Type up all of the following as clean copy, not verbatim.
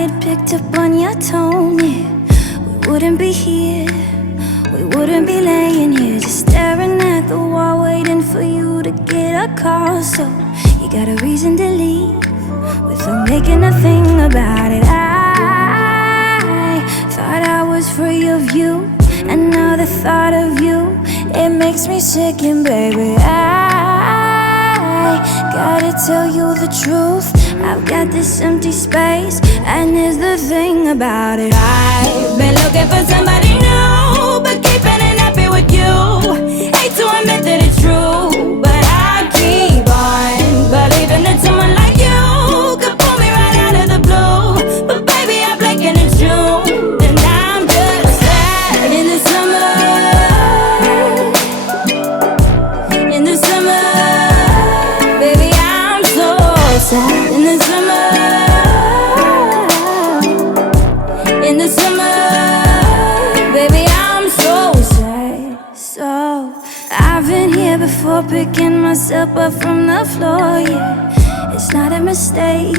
had picked up on your tone, yeah. We wouldn't be here, we wouldn't be laying here, just staring at the wall, waiting for you to get a call. So you got a reason to leave without making a thing about it. I thought I was free of you, and now the thought of you, it makes me sick. And baby, I gotta tell you the truth, I've got this empty space, and here's the thing about it. I've been looking for somebody new, but keeping it happy with you. Hate to admit that it's true, but I keep on believing that someone like you could pull me right out of the blue. But baby, I blink and it's June, and I'm just sad in the summer. In the summer, baby, I'm so sad in the summer. In the summer, baby, I'm so sad. So I've been here before, picking myself up from the floor, yeah. It's not a mistake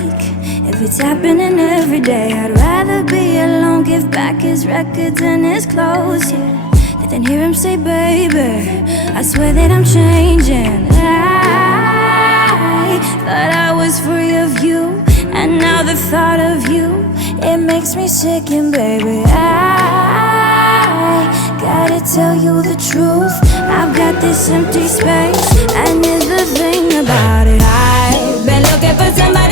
if it's happening every day. I'd rather be alone, give back his records and his clothes, yeah, than hear him say, baby, I swear that I'm changing. I thought I was free of you, and now the thought of you, it makes me sick. And baby, I gotta tell you the truth, I've got this empty space, and here's the thing about it. I've been looking for somebody